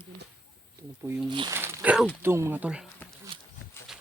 Ito po yung karugtong mga tol.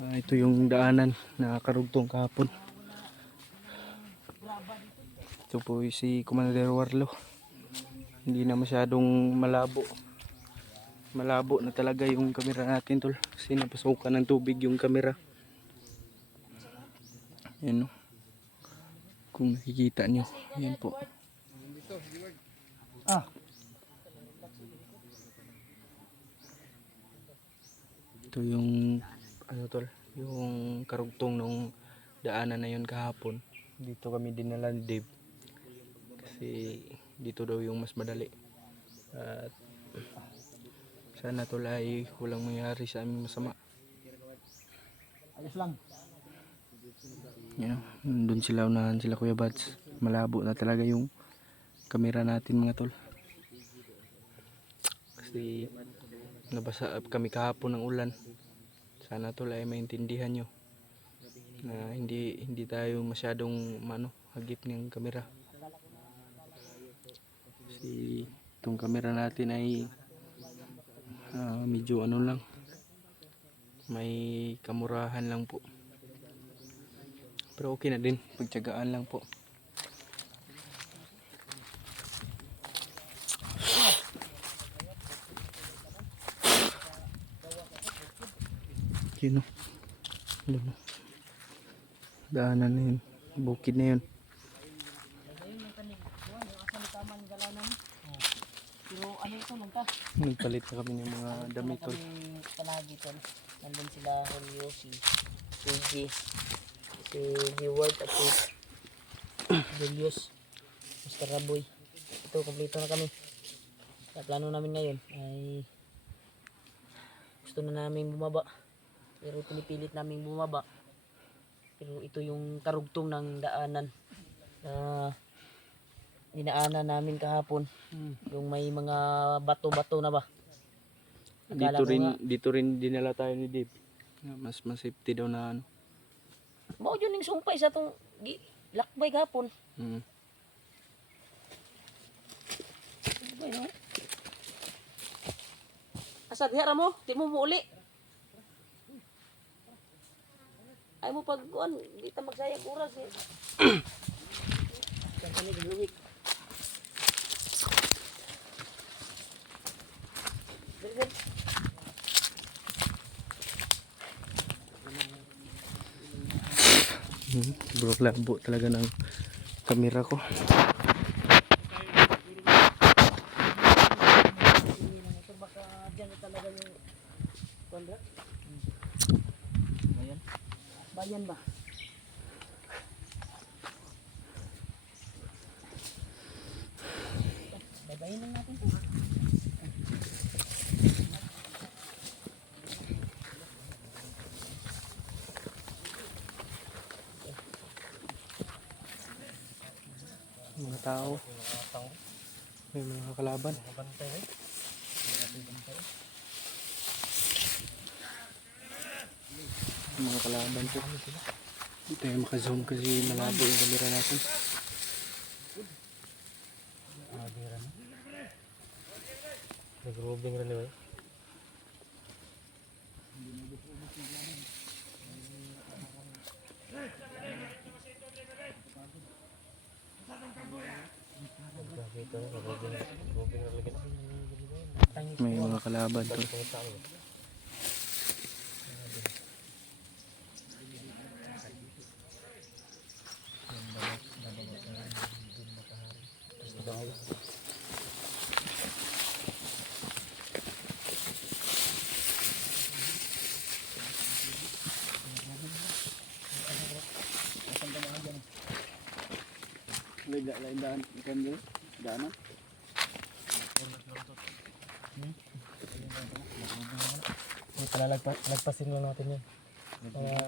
Ito yung daanan na karugtong kahapon. Ito po si Commander Warlo. Hindi na masyadong malabo. Malabo na talaga yung kamera natin tol. Kasi napasukan ng tubig yung kamera. Yan o. Kung nakikita nyo. Yan po. Ito yung ano tol, yung karugtong nung daanan na yun kahapon. Dito kami dinala ni Dave kasi dito daw yung mas madali. At sana tol ay walang mangyari sa aming masama. Ayos lang. Yan, doon sila unahan, sila Kuya Bats. Malabo na talaga yung kamera natin mga tol. Kasi nabasa kami kahapon ng ulan. Sana tol ay maintindihan nyo na hindi tayo masyadong hagip ng kamera. Kasi itong kamera natin ay medyo ano lang, may kamurahan lang po. Pero okay na din, pagtiyagaan lang po. Yun o. Daanan na yun. Bukid na yun. Pero ano ito nung ta? Nagpalit na kami ng mga damit tol. Palagi tol. Nandun sila Julio, si Suji, si Deward at si Julius, Mr. Raboy. Ito, kompleto na kami. Sa plano namin ngayon ay gusto na namin bumaba. Pero pinipilit namin bumaba. Pero ito yung karugtong ng daanan na dinaanan namin kahapon. Yung may mga bato-bato na ba? Dito rin dinala tayo ni Dave. Mas safety daw na ano. Mao yun yung sumpay sa itong lakbay kahapon. Lakbay no? Asa diha mo? Di mo muuli. Ay mo pagkuan, di ta magsayang oras eh. Kan kami guluwik. Sobrang labo talaga ng kamera ko. Baka dyan na talaga yung kondra. Bayan? Bayan ba? Babayin lang natin ito. Mga tao. May mga kalaban. Mga kalaban po. Hindi tayo makazoom kasi malabo yung kamera natin. Nag-robing rin ba? May mga kalaban to. Daan ikan dyan. Daanan. Lagpasin lang natin yan. Kaya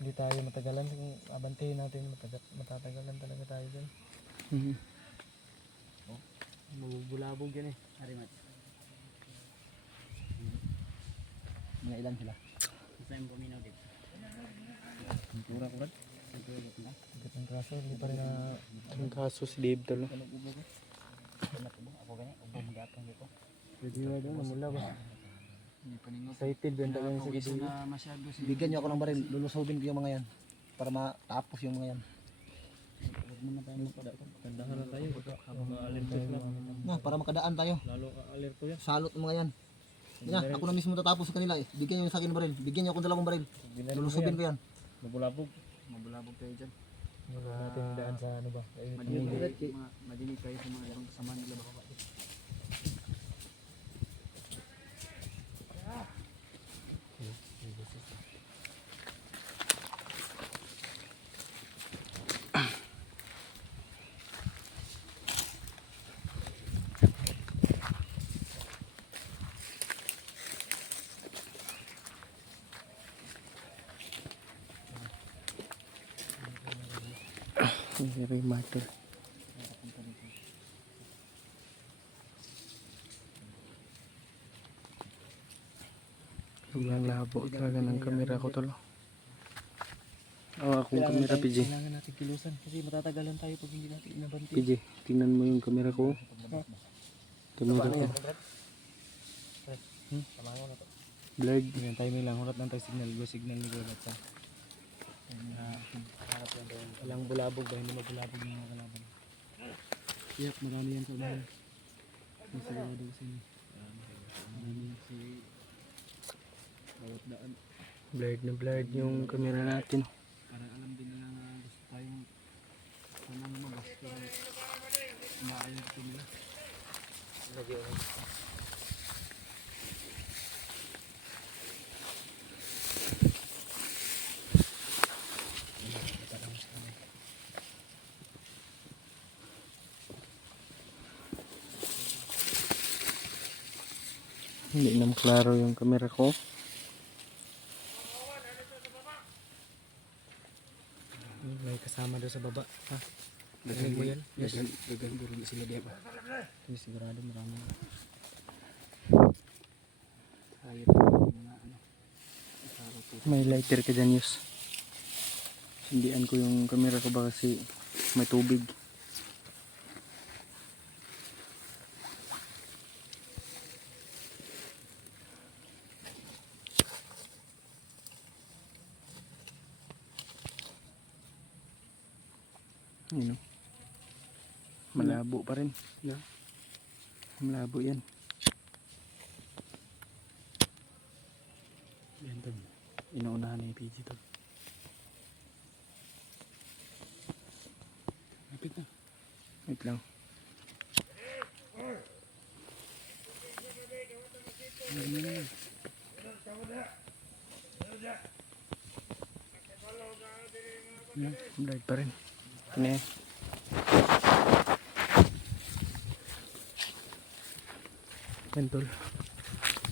hindi tayo matagalan. Kung abantayin natin, matatagalan talaga tayo dyan. Magulabog yan eh. Harimat. Mga ilan sila? Isa yung puminaw dito. Pintura ko rin. Agad ng kaso, hindi pa rin na... Ang kaso si Dave talo. Ako ganyan, ubong mag-atong dito. Ward namula ba? Hindi paningot. Excited benda Kaya kami sa pawisan gabi. na masyado si Bigyan niyo ako ng baril, lulusubin ko yung mga yan para matapos yung mga yan. Huwag mo na tayo Kandahan na tayo. Habang ma-alertos lang. Na, para makadaan tayo. Lalo alerto yan. Salot ng mga yan. Yan na, ako na mismo tatapos sa kanila eh. Bigyan niyo sa akin ng baril. Bigyan niyo ako ng dalawang baril. Lulusubin ko yan. Mabulabog. Mabulabog tayo dyan. Wala natin daan sa ano ba? Madinig kayo sa mga ibang kasama nila ba? Very matter. Sobrang labo talaga ng kamera ko tol. Oh, akong kamera PJ. Kailangan natin kilusan kasi matatagalan tayo pag hindi natin inabanti. PJ, tingnan mo yung kamera ko. Kamera ko. Blurred. Yung timing lang, hulat lang tayo signal. Go signal ni Golat sa. Walang bulabog ba? Hindi mabulabog yung mga kalaban. Yep, marami yan sa umahan. Masigurado kasi niya. Marami yan si bawat daan. Blurred yung kamera natin. Para alam din nila na gusto tayong sana lumabas. Pero umaayon ko nila. Hindi na maklaro yung kamera ko. May kasama doon sa baba. Ha? Dagan mo yan? Yes. Dagan mo rin sila diya ba? Kasi sigurado marami. Hayop yung mga ano. May lighter ka dyan, Yus. Sindihan ko yung kamera ko ba kasi may tubig. Yun o. Malabo pa rin. Yeah. Malabo yan. Yan to. Inuunahan na yung PG to. Lapit na. Wait lang. Blurred pa rin. Kine. Yan tol.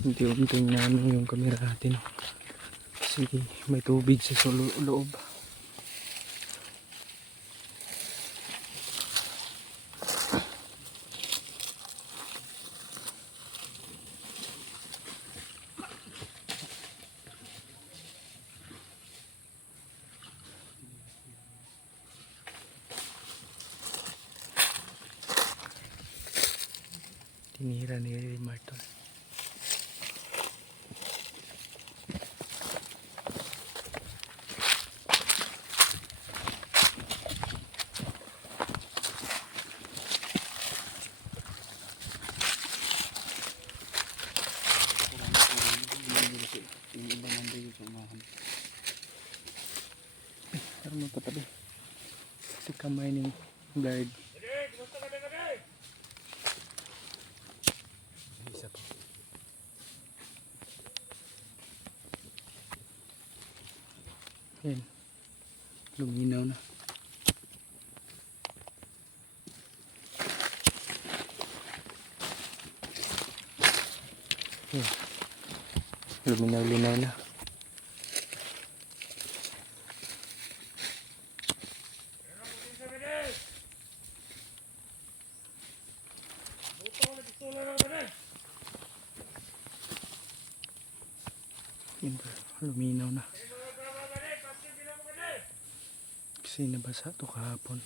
Unti-unting na ano yung camera natin. Kasi may tubig sa loob. Tinira ni Marton. Yung iba nandun sa umahan. Pero mo patabi. Kasi kamay ni Blurred. Isa pa. Yan. Luminaw na. Yan. Luminaw-linaw na. Yan ba? Luminaw na. Kasi nabasa ito kahapon.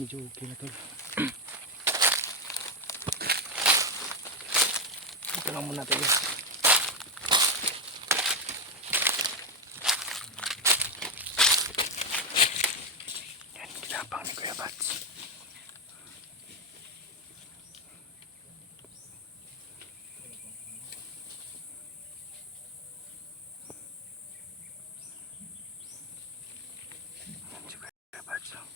Medyo okay na to. lang muna tayo. Yan, kinapang ni Kuya Bats. Yan si Kuya Bats. Oh.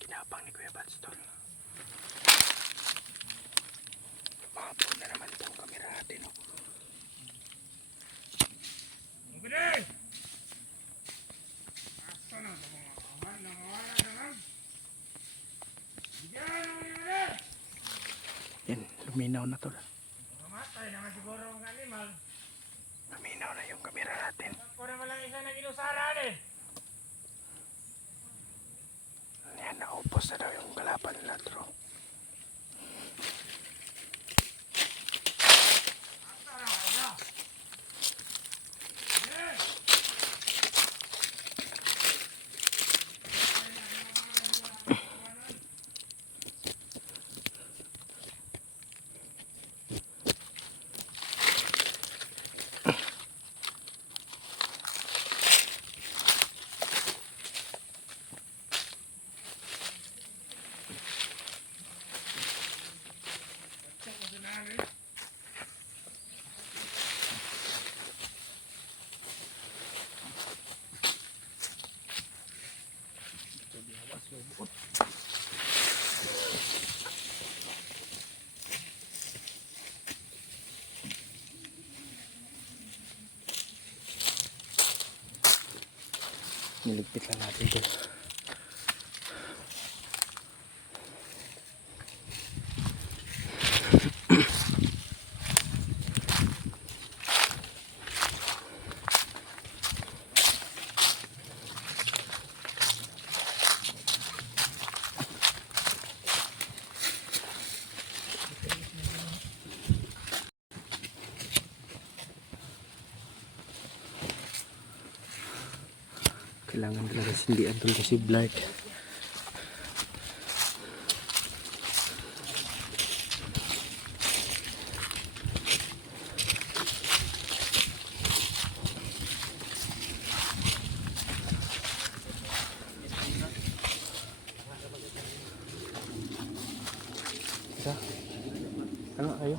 Kinapang ni Kuya Bats tol. Mabot na naman itong kamera natin. Oh. Yan, luminaw na tol. Luminaw na yung kamera natin. Yan, naupos na daw yung kalaban nila tro. Niligpit lang natin ito. Kailangan talaga sindihan tol kasi black. Isa. Ano ayo?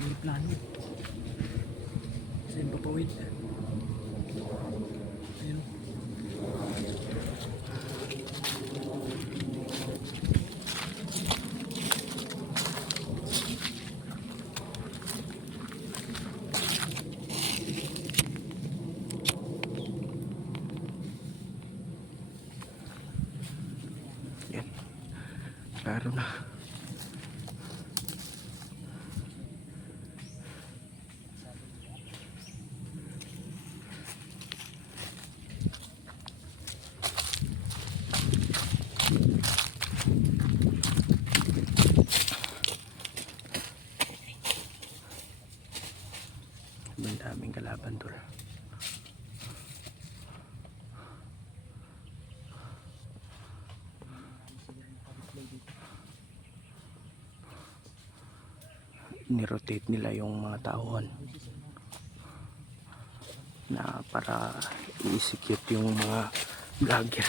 May plano. Saan papawid? Ayun. Yan. Klaro na. Ang daming kalaban tol. Nirotate nila yung mga tauhan na para i-execute yung mga vlogger.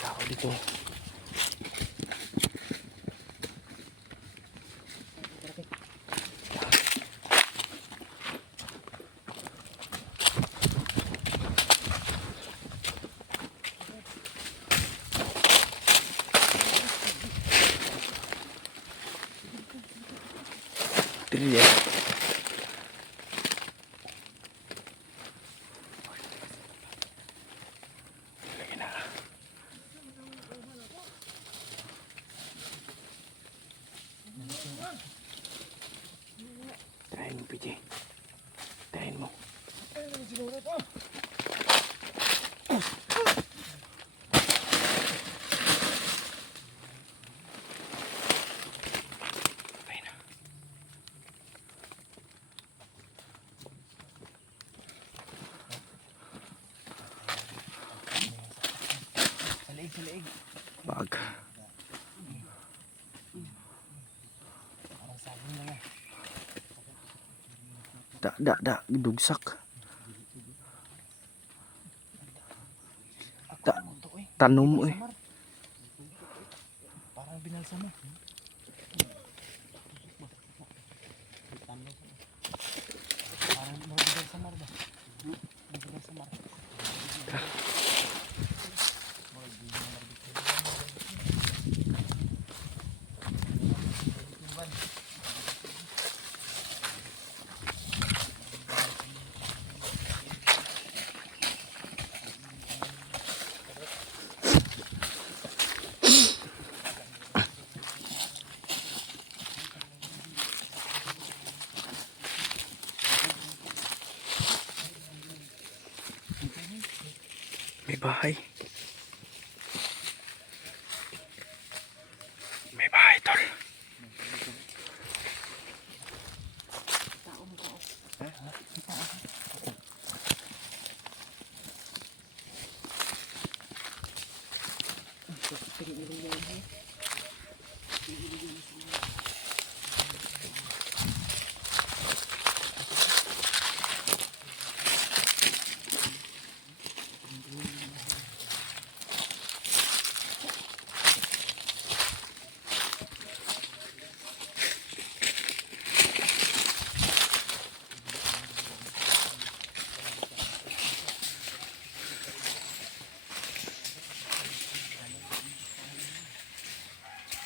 Tao dito. Dili ya. Lagi na. Tirahin mo, PJ. Tirahin mo. Dugsak. Tanom eh. Parang binalsa mo. Parang mabigal sa mar ba? Mabigal sa mar. May bahay.